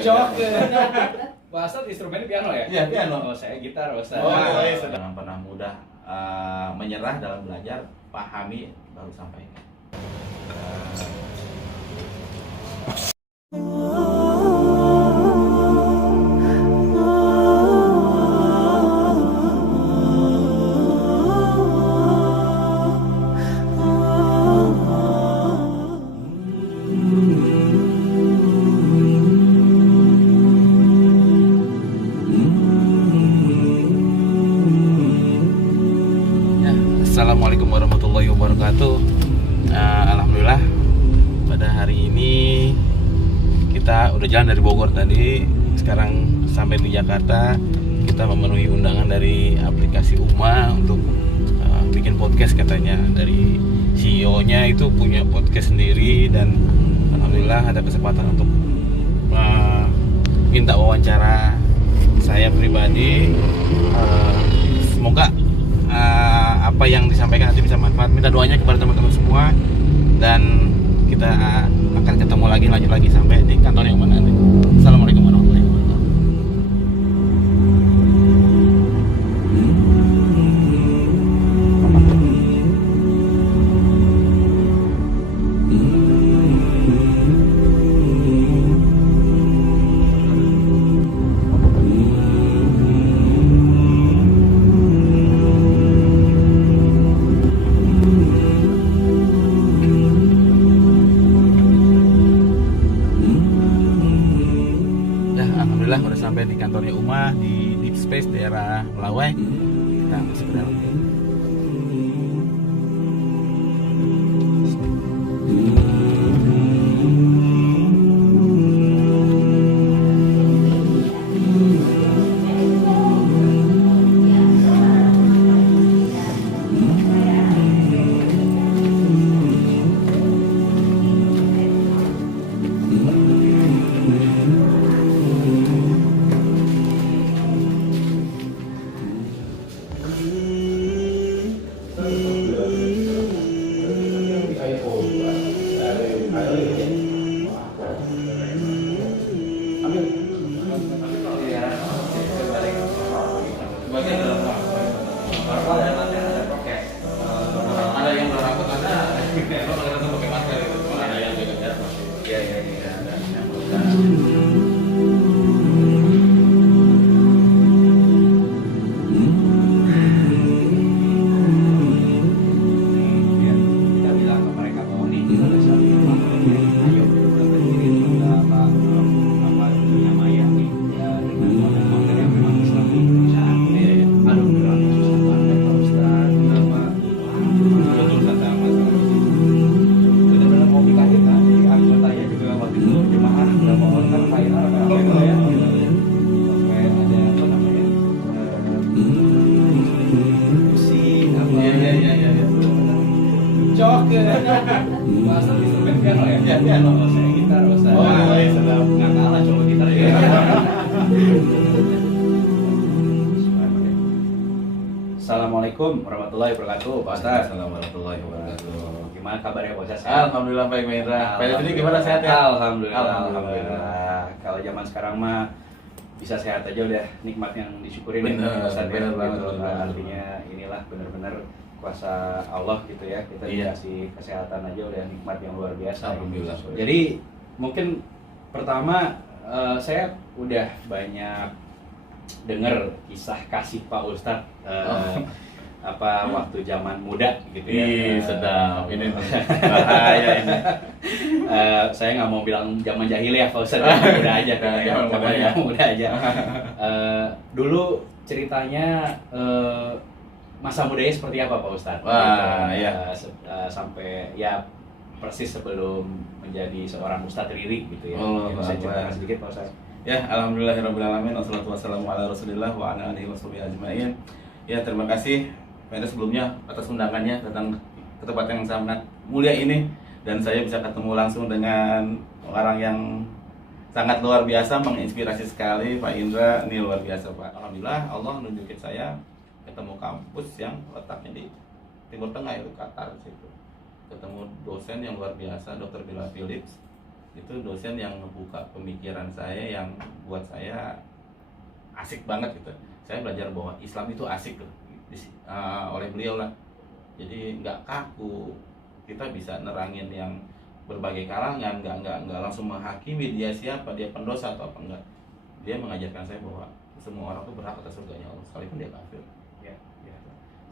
Cok. Pak Ustadz instrumennya piano ya? Iya, piano. Oh, saya gitar, Pak Ustadz. Jangan pernah mudah menyerah dalam belajar, pahami baru sampaikan. Assalamualaikum warahmatullahi wabarakatuh. Alhamdulillah pada hari ini kita udah jalan dari Bogor tadi. Sekarang sampai di Jakarta. Kita memenuhi undangan dari aplikasi UMA untuk bikin podcast katanya. Dari CEO-nya itu punya podcast sendiri dan alhamdulillah ada kesempatan untuk minta wawancara saya pribadi. Semoga apa yang disampaikan nanti bisa manfaat. Minta doanya kepada teman-teman semua dan kita akan ketemu lagi, lanjut lagi sampai di kantor yang mana nanti. Assalamualaikum warahmatullahi wabarakatuh. Alhamdulillah udah sampai di kantornya UMA di Deep Space daerah Melawai. Kita masuk ke dalam. Ada yang berambut, ada pakai masker gitu. Ada yang jaga jarak. Iya. Kita bilang ke mereka bahwa nih kita udah siapin ayo kita berdiri kita apa dunia maya nih ya dengan konten-konten yang memang Islam di Indonesia. Aduh beneran susah banget Pak Ustadz. Kenapa? Betul kata Mas. Benar-benar komika kita jadi anggotanya juga waktu itu jemaah berapa orang kan lain apa ya sampai ada apa namanya musik apa Iya. Cok. Bahasa instrumen piano ya? Iya, piano. Oh, saya gitar, Ustaz. Sedap. Nggak kalah coba gitar ya. Assalamualaikum warahmatullahi wabarakatuh, Pak Ustaz. Assalamualaikum warahmatullahi wabarakatuh. Gimana kabarnya Pak Ustaz? Alhamdulillah baik, Pak Indra. Pak Indra sendiri gimana, sehat ya? Alhamdulillah. Kalau zaman sekarang mah bisa sehat aja udah nikmat yang disyukurin. Bener, Ustaz, bener banget, gitu. bener. Artinya inilah benar-benar kuasa Allah gitu ya. Kita Iya. dikasih kesehatan aja udah nikmat yang luar biasa. Alhamdulillah. Jadi mungkin pertama saya udah banyak dengar kisah kasih Pak Ustadz apa waktu zaman muda gitu ya. Ih, sedap. Ini bahaya ini. Saya nggak mau bilang zaman jahiliyah Pak Ustadz, muda aja kan ya, Zaman muda aja. Dulu ceritanya masa mudanya seperti apa Pak Ustadz? Wah, iya. Sampai ya persis sebelum menjadi seorang Ustadz Riri gitu ya. Oh, Bisa Akbar. ceritakan sedikit Pak Ustadz? Ya, alhamdulillahirrahmanirrahim. Wassalatu wassalamu ala rasulillah wa ala alihi washabihi ajmain. Ya, terima kasih Pak Indra sebelumnya atas undangannya datang ke tempat yang sangat mulia ini dan saya bisa ketemu langsung dengan orang yang sangat luar biasa, menginspirasi sekali. Pak Indra ini luar biasa, Pak. Alhamdulillah Allah nunjukin saya ketemu kampus yang letaknya di Timur Tengah, itu Qatar situ. Ketemu dosen yang luar biasa, Dr. Bila Philips. itu dosen yang membuka pemikiran saya, yang buat saya asik banget gitu. Saya belajar bahwa Islam itu asik loh, oleh beliau lah. Jadi nggak kaku, kita bisa nerangin yang berbagai kalangan, nggak langsung menghakimi dia siapa, dia pendosa atau apa enggak. Dia mengajarkan saya bahwa semua orang tuh berhak atas surganya Allah, sekalipun dia kafir. Ya, ya.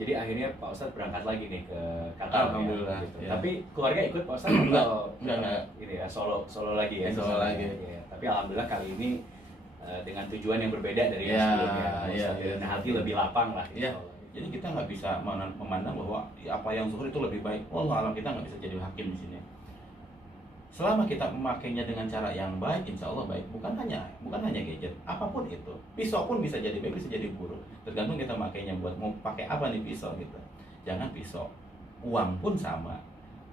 Jadi akhirnya Pak Ustadz berangkat lagi nih ke Qatar. Alhamdulillah. Gitu. Ya. Tapi keluarga ikut Pak Ustadz enggak. Ini ya solo lagi ya. Solo lagi. Ya. Tapi alhamdulillah kali ini dengan tujuan yang berbeda dari yang Ya, sebelumnya. ya, ya. Dan hati lebih lapang lah. Ya. Jadi kita nggak bisa memandang bahwa apa yang zuhur itu lebih baik. Wallah alam, kita nggak bisa jadi hakim di sini. Selama kita memakainya dengan cara yang baik, insya Allah baik. Bukan hanya gadget, apapun itu. Pisau pun bisa jadi baik, bisa jadi buruk. Tergantung kita makainya buat mau pakai apa nih pisau gitu. Jangan pisau. Uang pun sama.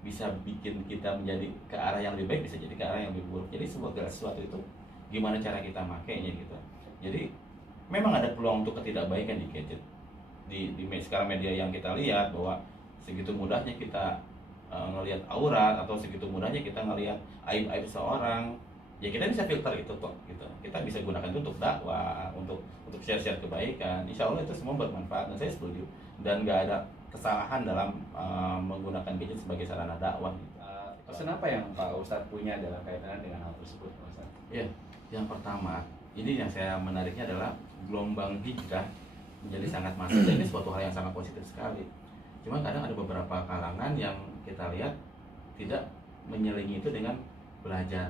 Bisa bikin kita menjadi ke arah yang lebih baik, bisa jadi ke arah yang lebih buruk. Jadi segala sesuatu itu gimana cara kita makainya gitu. Jadi memang ada peluang untuk ketidakbaikan di gadget. Di sekarang media yang kita lihat bahwa segitu mudahnya kita ngelihat aurat, atau segitu mudahnya kita ngelihat aib-aib seorang, ya kita bisa filter itu kok gitu. Kita bisa gunakan itu untuk dakwah, untuk share-share kebaikan. Insya Allah itu semua bermanfaat, dan saya setuju. Dan nggak ada kesalahan dalam menggunakan gadget sebagai sarana dakwah. Pesan apa yang Pak Ustadz punya dalam kaitan dengan hal tersebut, Pak Ustadz? Ya, yang pertama, ini yang saya menariknya adalah gelombang hijrah menjadi sangat masif, dan ini suatu hal yang sangat positif sekali. Cuma kadang ada beberapa kalangan yang kita lihat tidak menyelingi itu dengan belajar.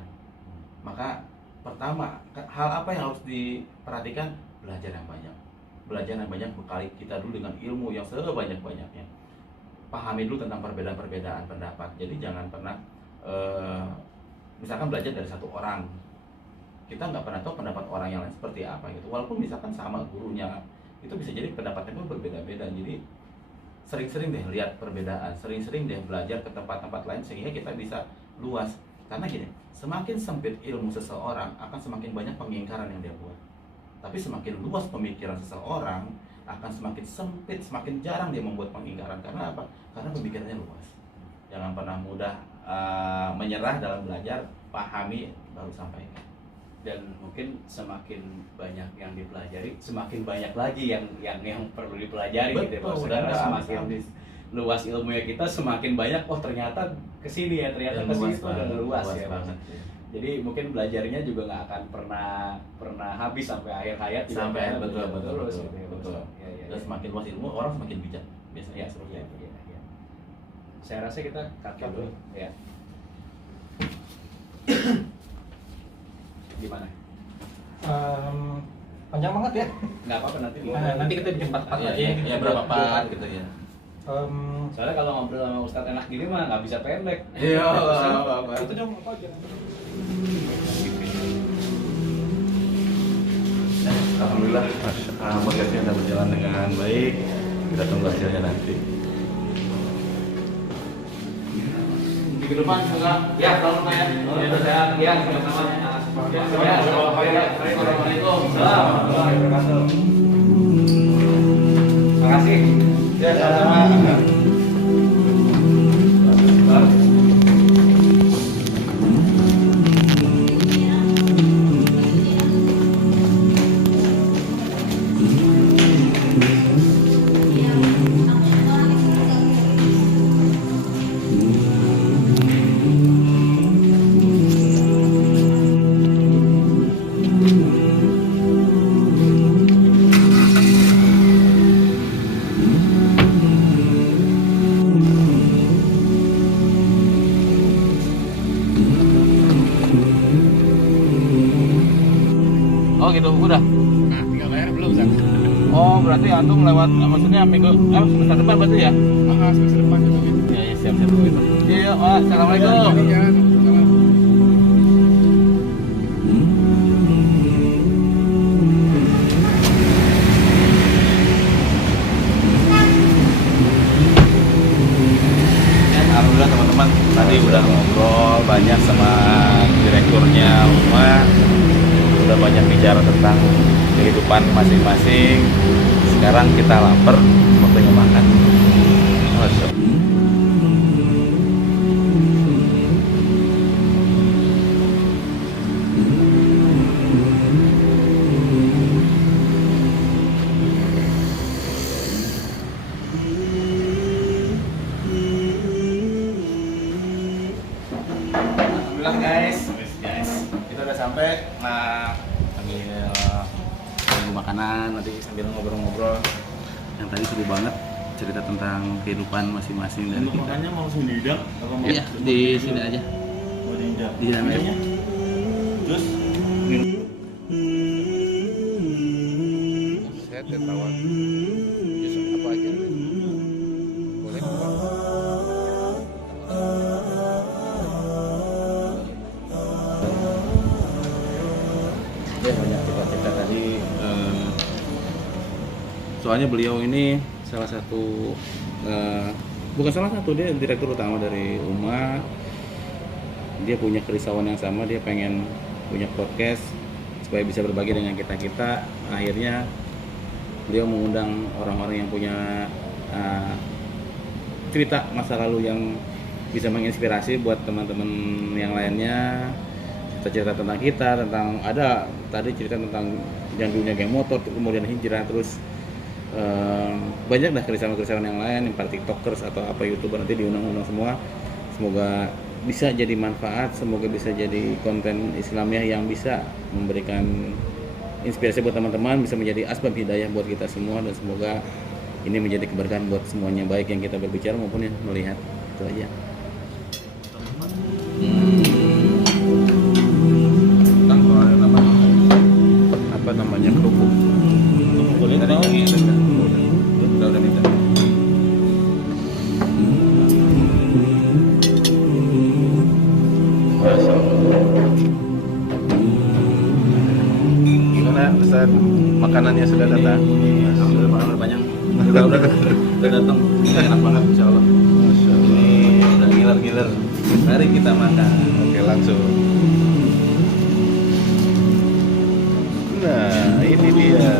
Maka pertama, hal apa yang harus diperhatikan? Belajar yang banyak. Belajar yang banyak, bekali kita dulu dengan ilmu yang sebanyak-banyaknya. Pahami dulu tentang perbedaan-perbedaan pendapat. Jadi jangan pernah misalkan belajar dari satu orang, kita nggak pernah tahu pendapat orang yang lain seperti apa gitu. Walaupun misalkan sama gurunya, itu bisa jadi pendapatnya pun berbeda-beda. Jadi sering-sering deh lihat perbedaan, sering-sering deh belajar ke tempat-tempat lain sehingga kita bisa luas. Karena gini, semakin sempit ilmu seseorang akan semakin banyak pengingkaran yang dia buat. Tapi semakin luas pemikiran seseorang akan semakin sempit, semakin jarang dia membuat pengingkaran. Karena apa? Karena pemikirannya luas. Jangan pernah mudah menyerah dalam belajar, pahami baru sampaikan. Dan mungkin semakin banyak yang dipelajari, semakin banyak lagi yang perlu dipelajari. Betul, gitu ya, Pak. dan Karena semakin habis. luas ilmunya kita, semakin banyak, oh ternyata kesini ya, ternyata kesini itu udah luas ya, banget. Jadi mungkin belajarnya juga nggak akan pernah habis sampai akhir hayat. Sampai akhir, betul. Gitu ya, Betul. Ya. Dan semakin luas ilmu, orang semakin bijak biasanya. Ya, seperti itu. Ya. Saya rasa kita cut dulu. Ya. Gimana? Panjang banget ya. Nggak apa-apa, nanti Nanti kita bikin part-part aja. Ya berapa part gitu ya. Soalnya kalau ngobrol sama Ustadz enak gini mah nggak bisa pendek. Iya, apa-apa. Itu dong apa aja. Alhamdulillah, podcastnya sudah berjalan dengan baik. Kita tunggu hasilnya nanti. Di depan enggak? Ya, kalau ya. Ya, sama-sama. Assalamualaikum. Terima kasih. Ya, sama-sama. Oh gitu, udah. Nah, tinggal bayar belum, San? Oh, berarti antum lewat, maksudnya minggu, semester depan berarti ya? Semester depan itu. Iya, siap-siap gitu. Iya, Pak. Assalamualaikum. Ya, salam. Alhamdulillah teman-teman, tadi udah ngobrol banyak sama direkturnya rumah, udah banyak bicara tentang kehidupan masing-masing. Sekarang kita lapar, waktunya makan. Masya Allah. sampai. Nah, sambil tunggu makanan, nanti sambil ngobrol-ngobrol. Yang tadi seru banget cerita tentang kehidupan masing-masing dari kita. Makannya mau langsung dihidang apa mau? Iya, di sini aja. Mau dihidang. Di dalam aja. Terus Saya tertawa. Jus apa aja? Boleh Pak? Ya banyak cerita-cerita tadi. Soalnya beliau ini salah satu, bukan salah satu, dia direktur utama dari UMA. Dia punya kerisauan yang sama, dia pengen punya podcast supaya bisa berbagi dengan kita-kita. Akhirnya beliau mengundang orang-orang yang punya cerita masa lalu yang bisa menginspirasi buat teman-teman yang lainnya. Cerita tentang kita, tentang ada tadi cerita tentang yang dunia geng motor, kemudian hijrah, terus banyak dah kerisauan-kerisauan yang lain, yang para tiktokers atau apa youtuber nanti diundang-undang semua. Semoga bisa jadi manfaat, semoga bisa jadi konten Islamiyah yang bisa memberikan inspirasi buat teman-teman, bisa menjadi asbab hidayah buat kita semua, dan semoga ini menjadi keberkahan buat semuanya, baik yang kita berbicara maupun yang melihat. Itu aja. Apa namanya, kerupuk? boleh Tadi tahu. udah minta. Masya Allah. Gimana pesan makanannya sudah datang? Alhamdulillah makanan banyak. Udah datang. Ini enak banget insya Allah. Ini udah ngiler-ngiler. Mari kita makan. Oke, langsung. Nah, ini dia.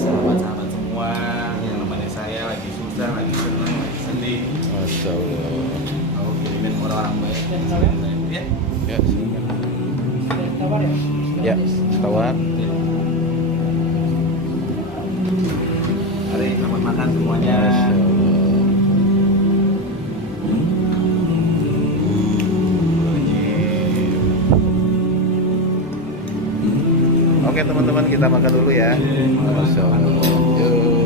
Sahabat-sahabat semua yang namanya saya lagi susah, lagi senang, lagi sedih. Masya Allah. Aku kirimin orang-orang baik. Ya. Ya, silakan. Ya, tawar. Mari selamat makan semuanya. Masya Allah. Oke teman-teman, kita makan dulu ya. Masya Allah. Yuk.